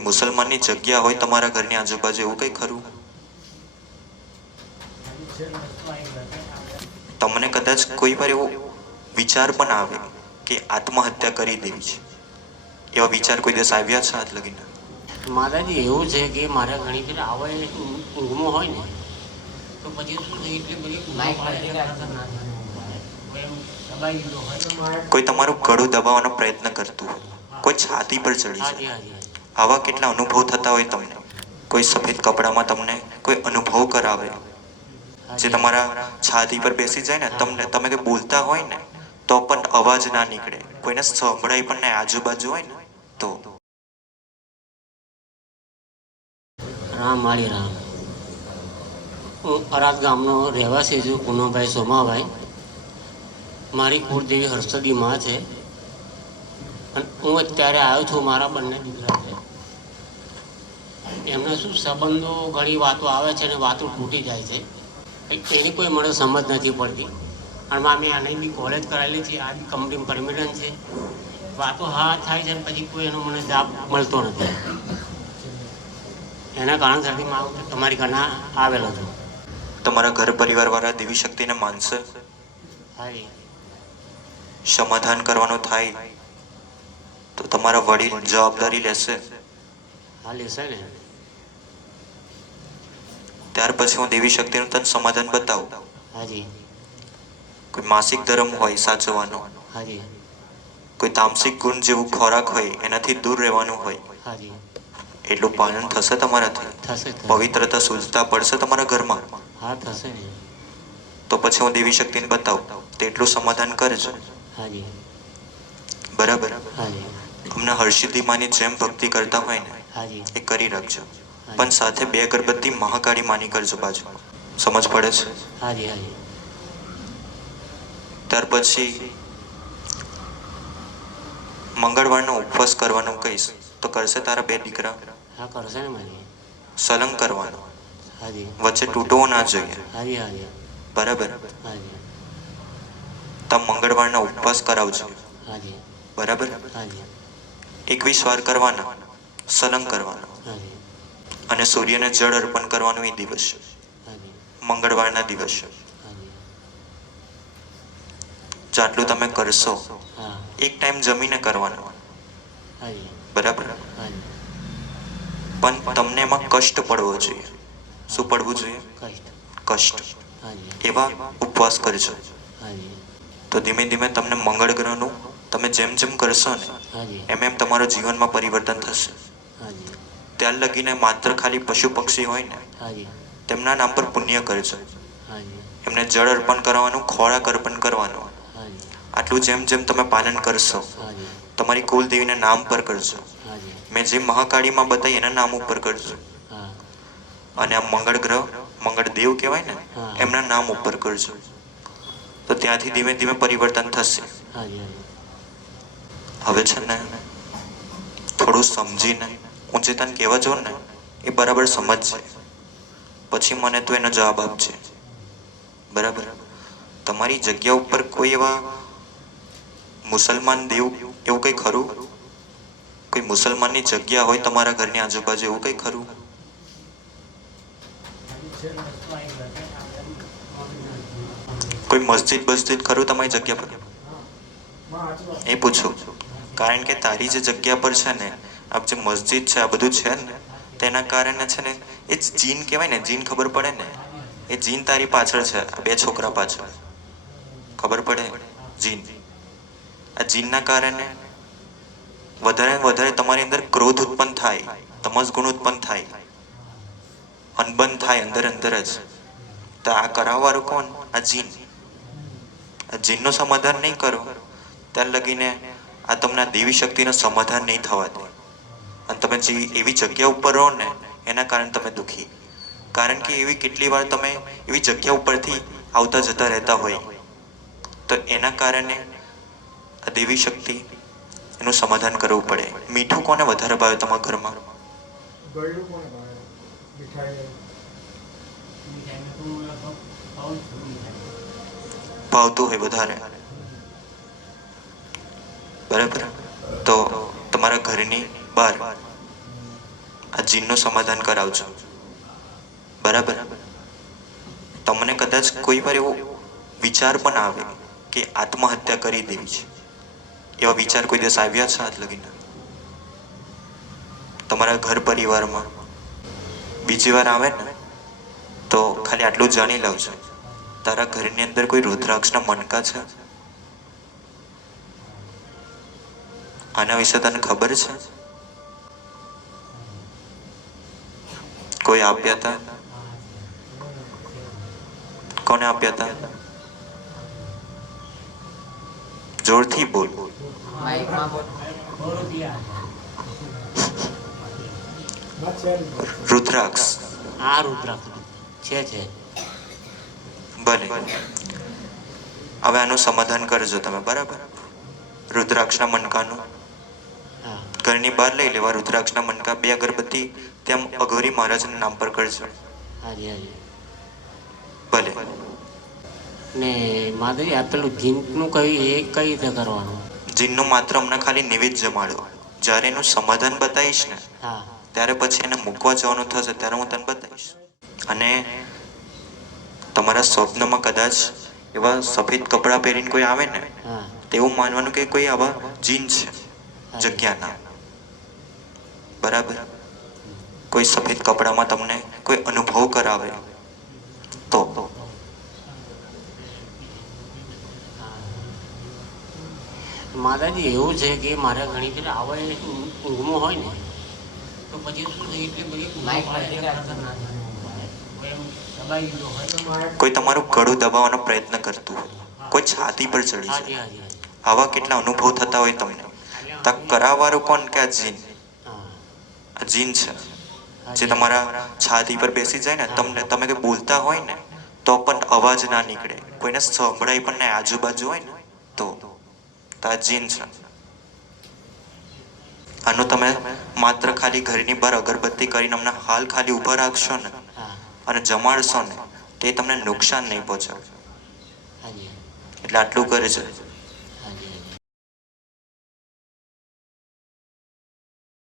કોઈ મુસલમાનની જગ્યા હોય તમારા ઘરની આજુબાજુ, એવું કંઈ ખરું? તમને કદાચ કોઈ વાર એવો વિચાર પણ આવે કે આત્મહત્યા કરી દેવી છે, એવા વિચાર કોઈ દિવસ આવ્યા છે આજ લગીને? માતાજી એવું છે કે મારે ઘણી ફેર આવે ઊંઘમાં હોય ને તો પછી શું થાય, એટલી બધી કોઈ તમારું ગળું દબાવવાનો પ્રયત્ન કરતું હોય, કોઈ છાતી પર ચડી જાય, આવા કેટલા અનુભવ થતા હોય તમને? કોઈ સફેદ કપડામાં તમને કોઈ અનુભવ કરાવે, જે તમારા છાતી પર બેસી જાય ને, તમને તમે કંઈ બોલતા હોય ને તો પણ અવાજ ના નીકળે, કોઈને સંભળાય પણ નહીં આજુબાજુ હોય ને તો? રામ માળી રામ. હું અરાદ ગામનો રહેવાસી છું, પૂનમભાઈ સોમાભાઈ. મારી કુળદેવી હર્ષદી માં છે અને હું અત્યારે આવ્યો છું. મારા બંને દીકરા છે, એમને શું સંબંધો ઘણી વાતો આવે છે અને વાતો તૂટી જાય છે, એની કોઈ મને સમજ નથી પડતી. અને મેં આને બી કોલેજ કરાવેલી છે, આ બી કંપની પરમિનન્ટ છે, વાતો હા થાય છે પછી કોઈ એનો મને જવાબ મળતો નથી. એના કારણસરથી હું તમારી ઘરના આવેલો છું. તમારા ઘર પરિવાર વાળા દેવી શક્તિને માનશે? હા, સમાધાન કરવાનું થાય તો તમારા વડીલ જવાબદારી લેશે? હા, લેશે ને. ત્યાર પછી હું દેવી શક્તિનું તને સમાધાન બતાવું. હાજી. કોઈ માસિક ધર્મ હોય સાચવવાનો, હાજી. કોઈ તામસિક ગુણ જેવું ખોરાક હોય એનાથી દૂર રહેવાનું હોય, હાજી. એટલું પાલન થશે તમારાથી? થશે. પવિત્રતા શુદ્ધતા પડશે તમારા ઘરમાં? હા, થશે ને. તો પછી હું દેવી શક્તિને બતાવું તો એટલું સમાધાન કરજો. હાજી. બરાબર? હાજી. અમને હર્ષિદ્ધિ માની જેમ ભક્તિ કરતા હોય ને હાજી. એ કરી રાખજો, પણ સાથે 2 અગરબત્તી મહાકાળી માની કરજો બાજુ. સમજ પડે છે? હાજી. હાજી. ત્યાર પછી મંગળવારનો ઉપવાસ કરવાનું કહીશ તો કરશે તારા 2 દીકરા? હા, કરશે ને મારી. સલંગ કરવાનો, હાજી. વચ્ચે તૂટવો ના જોઈએ. હાજી. હાજી. બરાબર? હાજી. તમે મંગળવારના ઉપવાસ કરાવજો. હાજી. બરાબર? હાજી. 21 વાર કરવાના, સલંગ કરવાનો, હાજી. અને સૂર્યને જળ અર્પણ કરવાનું એ દિવસ, હાજી. મંગળવારના દિવસે. હાજી. જેટલું તમે કરશો, હા. એક ટાઈમ જમીને કરવાનું. હાજી. બરાબર? હાજી. પણ તમને એમાં કષ્ટ પડવો જોઈએ. શું પડવું જોઈએ? કષ્ટ. હાજી. એવા ઉપવાસ કરજો. હાજી. તો ધીમે ધીમે તમને મંગળ ગ્રહનું તમે જેમ જેમ કરશો ને હાજી. એમ એમ તમારા જીવનમાં પરિવર્તન થશે. હાજી. ત્યાર લગીને માત્ર ખાલી પશુ પક્ષી હોય ને હાજી. તેમના નામ પર પુણ્ય કરજો. હાજી. એમને જળ અર્પણ કરવાનું, ખોરાક અર્પણ કરવાનું. હાજી. આટલું જેમ જેમ તમે પાલન કરશો, હાજી. તમારી કુલદેવીના નામ પર કરજો. હાજી. મેં જે મહાકાળીમાં બતાવી એના નામ ઉપર કરજો. હા. અને આ મંગળ ગ્રહ, મંગળ દેવ કહેવાય ને, હા. એમના નામ ઉપર કરજો. તો ત્યાંથી ધીમે ધીમે પરિવર્તન થશે. હાજી. હવે છે ને થોડું સમજીને હું જે તને કહેવા જાઉં ને એ બરાબર સમજજે, પછી મને તું એનો જવાબ આપજે. બરાબર? તમારી જગ્યા ઉપર કોઈ એવા મુસલમાન દેવ એવું કંઈ ખરું? કોઈ મુસલમાનની જગ્યા હોય તમારા ઘરની આજુબાજુ, એવું કંઈ ખરું? કોઈ મસ્જિદ બસ્જિદ ખરું તમારી જગ્યા પર? એ પૂછું, કારણ કે તારી જે જગ્યા પર છે ને આ જે મસ્જિદ છે, આ બધું છે ને તેના કારણે છે ને એ જ જીન કહેવાય ને, જીન ખબર પડે ને, એ જીન તારી પાછળ છે, આ 2 છોકરા પાછળ. ખબર પડે? જીન. આ જીનના કારણે વધારે ને વધારે તમારી અંદર ક્રોધ ઉત્પન્ન થાય, તમસ ગુણ ઉત્પન્ન થાય, અનબન થાય અંદર અંદર જ. તો આ કરાવવાળું કોણ? આ જીન. આ જીનનું સમાધાન નહીં કરો ત્યાં લગીને આ તમને દેવી શક્તિનું સમાધાન નહીં થવા દે. અને તમે જે એવી જગ્યા ઉપર રહો ને એના કારણે તમે દુઃખી. કારણ કે એવી કેટલી વાર તમે એવી જગ્યા ઉપરથી આવતા જતા રહેતા હોય, તો એના કારણે આ દેવી શક્તિ એનું સમાધાન કરવું પડે. મીઠું કોને વધારે ભાવે તમારા ઘરમાં? ભાવતું હોય વધારે? બરાબર? તો તમારા ઘરની બહાર જીનનું સમાધાન કરાવજો. બરાબર? તમને કદાચ કોઈ વાર એવો વિચાર પણ આવે કે આત્મહત્યા કરી દેવી છે, એવા વિચાર કોઈ દિવસ આવ્યા છે આજ લગીને તમારા ઘર પરિવારમાં? બીજી વાર આવે ને તો ખાલી આટલું જાણી લેવજો, તારા ઘરની અંદર કોઈ રુદ્રાક્ષના મણકા છે? આના વિશે તને ખબર છે? કોઈ આપ્યા હતા? કોને આપ્યા હતા? જોરથી બોલ. રુદ્રાક્ષ. આ રુદ્રાક્ષ છે. ભલે, હવે આનું સમાધાન કરજો તમે. બરાબર? રુદ્રાક્ષના મણકાનું હા ઘરની બહાર લઈ લેવા. રુદ્રાક્ષના મણકા 2 અગરબત્તી તેમ અઘોરી મહારાજના નામ પર કરજો. હાજી. ભલે. ને માધવી આ પેલું જીનનું કઈ રીતે કરવાનું? જીનનું માત્ર હમણાં ખાલી નિવેદ જમાડો. જ્યારે એનું સમાધાન બતાવીશ ને હા ત્યારે પછી એને મૂકવા જવાનું થશે ત્યારે હું તને બતાવીશ. અને તમારા સ્વપ્નમાં કદાચ એવા સફેદ કપડાં પહેરીને કોઈ આવે ને હા તેવું માનવાનું કે કોઈ આવા જીન છે જગ્યાના. બરાબર? કોઈ સફેદ કપડામાં તમને કોઈ અનુભવ કરાવે તો માતાજી એવું છે કે મારે ઘણી ફેર આવે ઊંઘમાં હોય ને તો પછી શું થાય એટલી બધી કોઈ તમારું ગળું દબાવવાનો પ્રયત્ન કરતું હોય, કોઈ છાતી પર ચડી હાજી જાય, હાજી આવા કેટલા અનુભવ થતા હોય તમને. તક કરાવવાળું કોણ કે આ જીન? હા આ જીન છે જે તમારા છાતી પર બેસી જાય ને. તમને તમે કે બોલતા હોય ને તો પણ અવાજ ના નીકળે, કોઈને સંભળાય પણ નહીં આજુબાજુ હોય ને તો આ જીન છે. આનું તમે માત્ર ખાલી ઘરની બહાર અગરબત્તી કરીને હમણાં હાલ ખાલી ઊભા રાખશો ને હા અને જમાડશો ને તે તમને નુકસાન નહીં પહોંચાડે. હાજી એટલે આટલું કરજો. હાજી